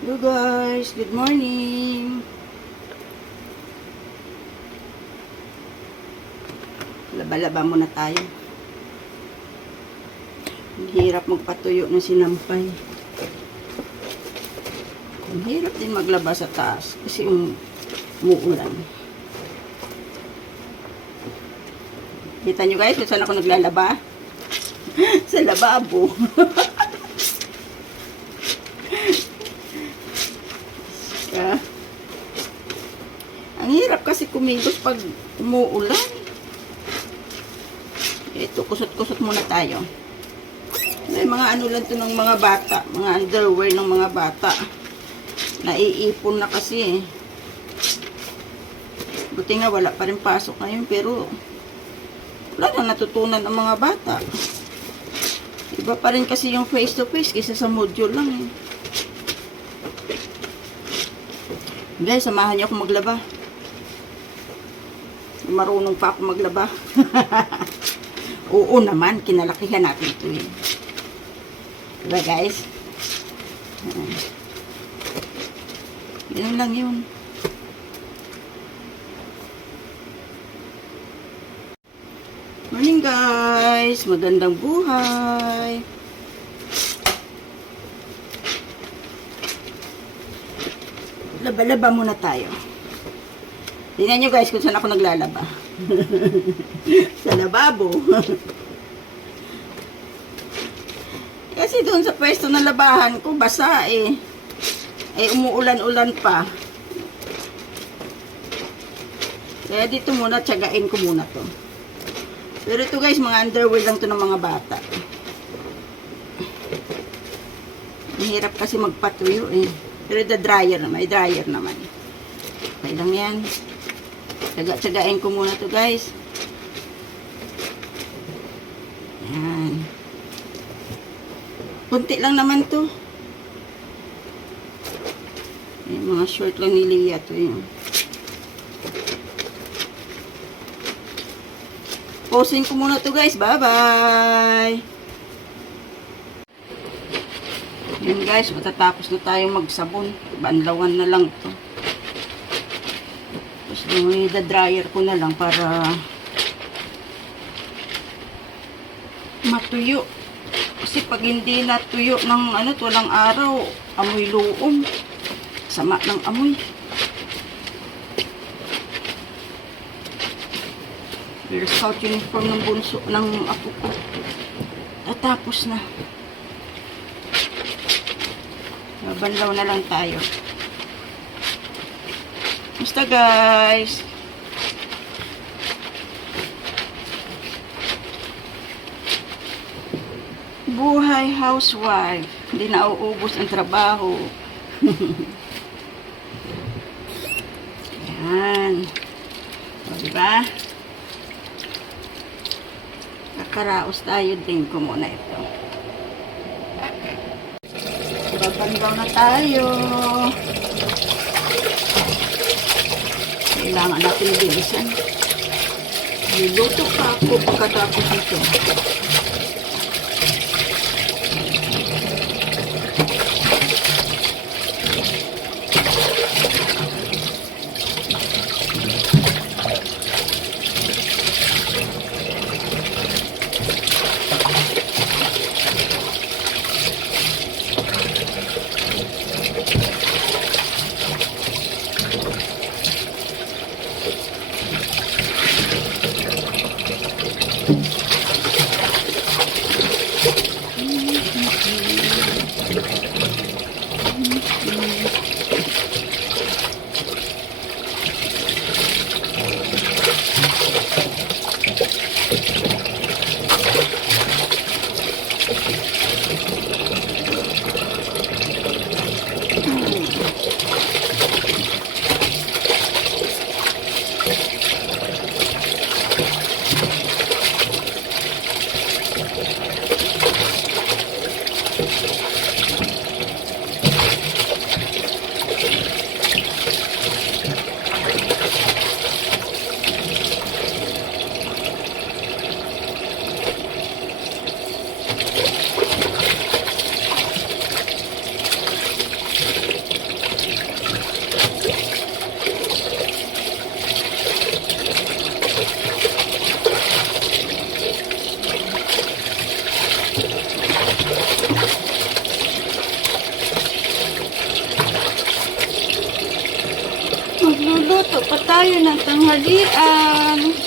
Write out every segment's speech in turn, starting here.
Hello guys, good morning. Laba-laba muna tayo. Ang hirap magpatuyo ng sinampay. Ang hirap din maglaba sa taas kasi yung muulan. Kita nyo guys kung saan ako naglalaba? sa lababo. Ah. Ang kumigos pag umuulan. Ito, kusot-kusot muna tayo. May mga ano lang to ng mga bata. Mga underwear ng mga bata. Naiipon na kasi eh. Buti nga wala pa rin pasok ngayon pero wala nang natutunan ang mga bata. Iba pa rin kasi yung face to face kaysa sa module lang eh. Guys, samahan niyo ako maglaba. Marunong pa ako maglaba. Oo naman, kinalakihan natin ito eh. Diba guys? Ah. Ganun lang yun. Morning guys! Magandang buhay! Laba-laba muna tayo. Tingnan nyo guys kung saan ako naglalaba. sa lababo. Kasi doon sa pwesto na labahan ko, basa eh. Eh, umuulan-ulan pa. Kaya dito muna, tsagain ko muna to. Pero ito guys, mga underwear lang to ng mga bata. Ang hirap kasi magpatuyo eh. Pero the dryer naman, may dryer naman. Okay lang yan. Tsaga-tsagain ko muna to guys. Yan. Kunti lang naman to. Yung mga short lang ni Leah to yun. Posing ko muna to guys. Bye-bye! Yun guys, matatapos na tayo magsabon. Banlawan na lang to. Tapos yung dryer ko na lang para matuyo. Kasi pag hindi natuyo ng ano, walang araw, amoy luong. Sama ng amoy. Pero scout uniform ng bunso ng apo ko. Tatapos na. Banlaw na lang tayo. Basta guys. Buhay housewife. Hindi na uubos ang trabaho. Yan. O, diba? Kakaraos tayo din ko muna ito. Babandaw na tayo. Kailangan natin bilisan. Niluto pa ako pagkatapos nito.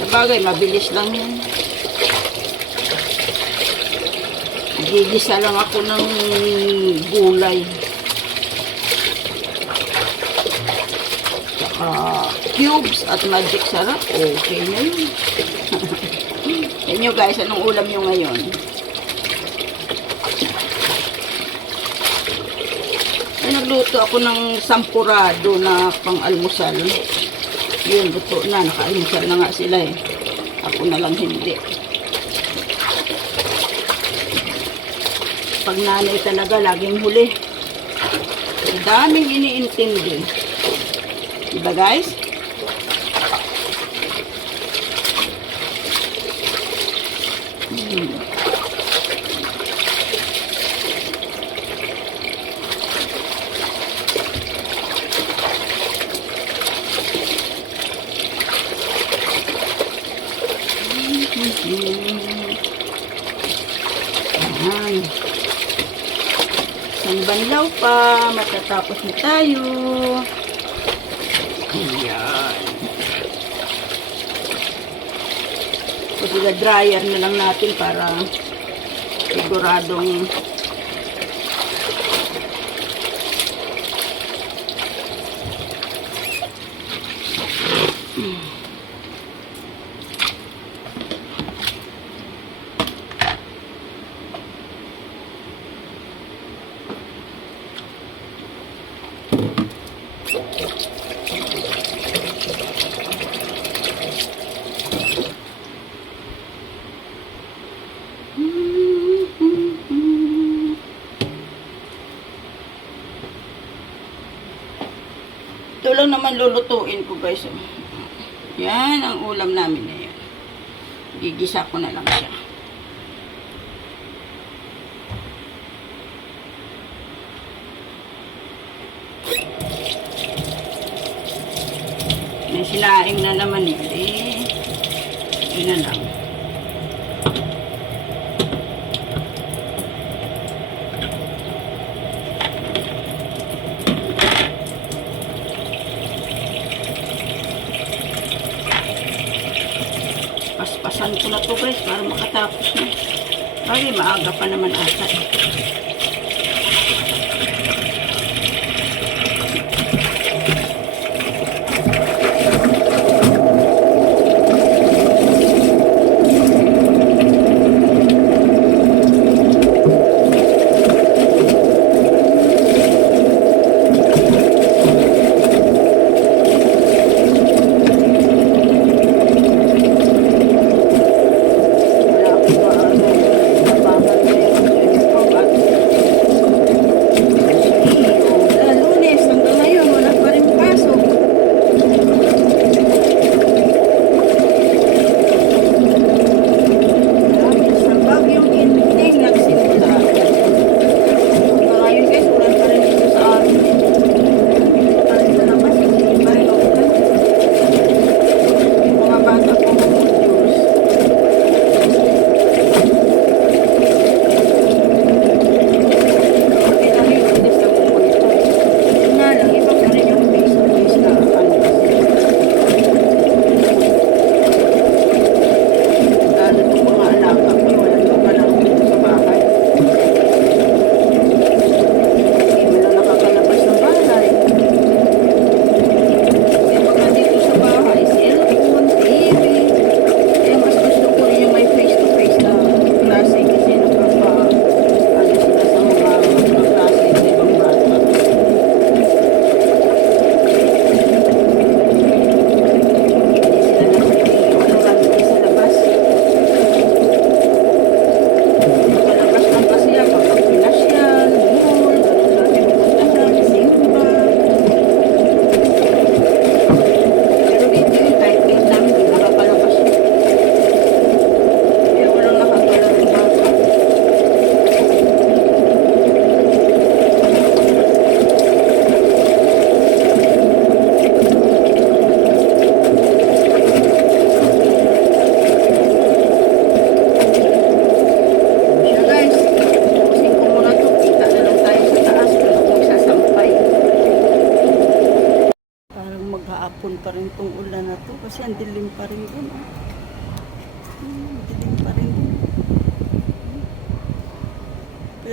Tanghalian. Sa bagay, mabilis lang yan. Gigisa lang ako ng gulay. Saka cubes at magic sarap. Okay na yun. Inyo guys, anong ulam nyo ngayon? Ay, nagluto ako ng sampurado na pang-almusal. Yun, luto na. Naka-almusal na nga sila eh. Ako na lang hindi. Pag nanay talaga, laging huli. Daming iniintindi. Diba guys? Hmm. Ayan. Isang banlaw pa. Matatapos na tayo. Ayan. Kasi dryer na lang natin para siguradong Ito lang naman lulutuin ko guys. oh. Yan ang ulam namin na yan. Gigisa ko na lang siya. May sinaing na naman eh. Eh, yun na lang. Paspasan ko na to guys para makatapos na. Bagay, maaga pa naman ata. eh.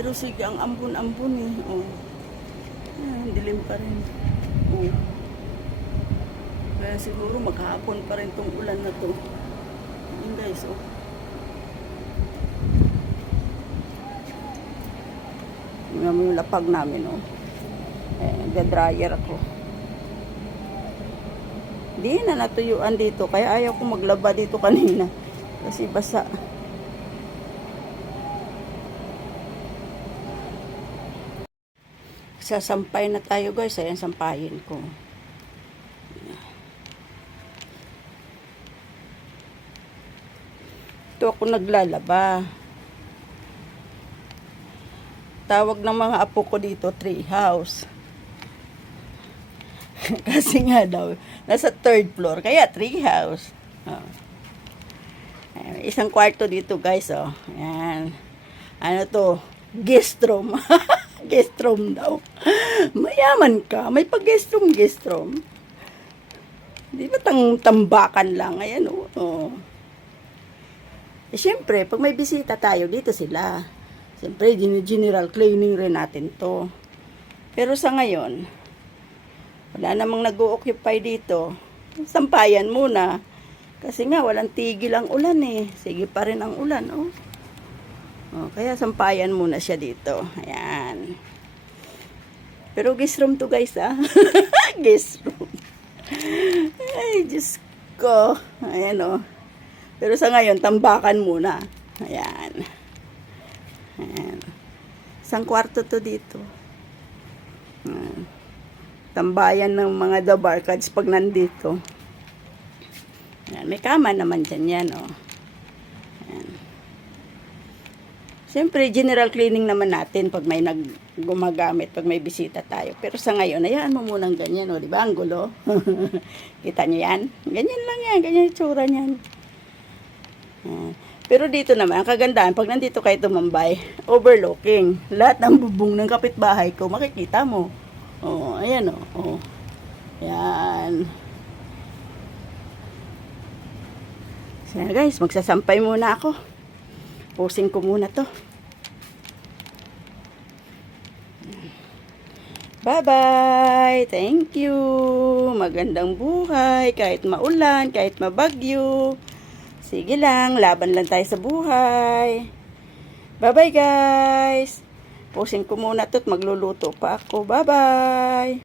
Pero sige, ang ambon-ambon eh. Oh. Ah, ang dilim pa rin. Oh. Kaya siguro maghapon pa rin tong ulan na to. Yun guys, oh. Mo yung lapag namin, oh. Eh, nagda-dryer ako. Di na natuyuan dito. Kaya ayaw ko maglaba dito kanina. Kasi basa. Sasampay na tayo guys. Ayan, sampayin ko. Ito ako naglalaba. Tawag ng mga apo ko dito, tree house. Kasi nga daw, nasa third floor, kaya tree house. Oh. Isang kwarto dito guys, oh. Ayan. Ano to? Guest room. guest room daw. Mayaman ka. May pag guest room, guest room. Di ba tang tambakan lang? Ayan, oh. oh. Eh, Siyempre, pag may bisita tayo, dito sila. Siyempre, general cleaning rin natin to. Pero sa ngayon, wala namang nag-occupy dito. Sampayan muna. Kasi nga, walang tigil ang ulan eh. Sige pa rin ang ulan, oh. oh kaya sampayan muna siya dito. Ayan. Pero guest room to guys, ah. guest room. Ay, Diyos ko. Ayan, oh. Pero sa ngayon, tambakan muna. Ayan. Ayan. Isang kwarto to dito. Ayan. Tambayan ng mga dabarkads pag nandito. Ayan. May kama naman dyan yan, oh. Ayan. Siyempre, general cleaning naman natin pag may nag gumagamit, pag may bisita tayo. Pero sa ngayon, ayaan mo munang ganyan, oh, di ba? Ang gulo. Kita niyo yan? Ganyan lang yan, ganyan yung tsura niyan. Ayan. Pero dito naman, ang kagandahan, pag nandito kayo tumambay, overlooking. Lahat ng bubong ng kapitbahay ko, makikita mo. Oh, ayan oh. oh. Yan. So guys, magsasampay muna ako. Pusing ko muna to. Bye-bye! Thank you! Magandang buhay, kahit maulan, kahit mabagyo. Sige lang, laban lang tayo sa buhay. Bye-bye guys! Pusing ko muna to at magluluto pa ako. Bye-bye!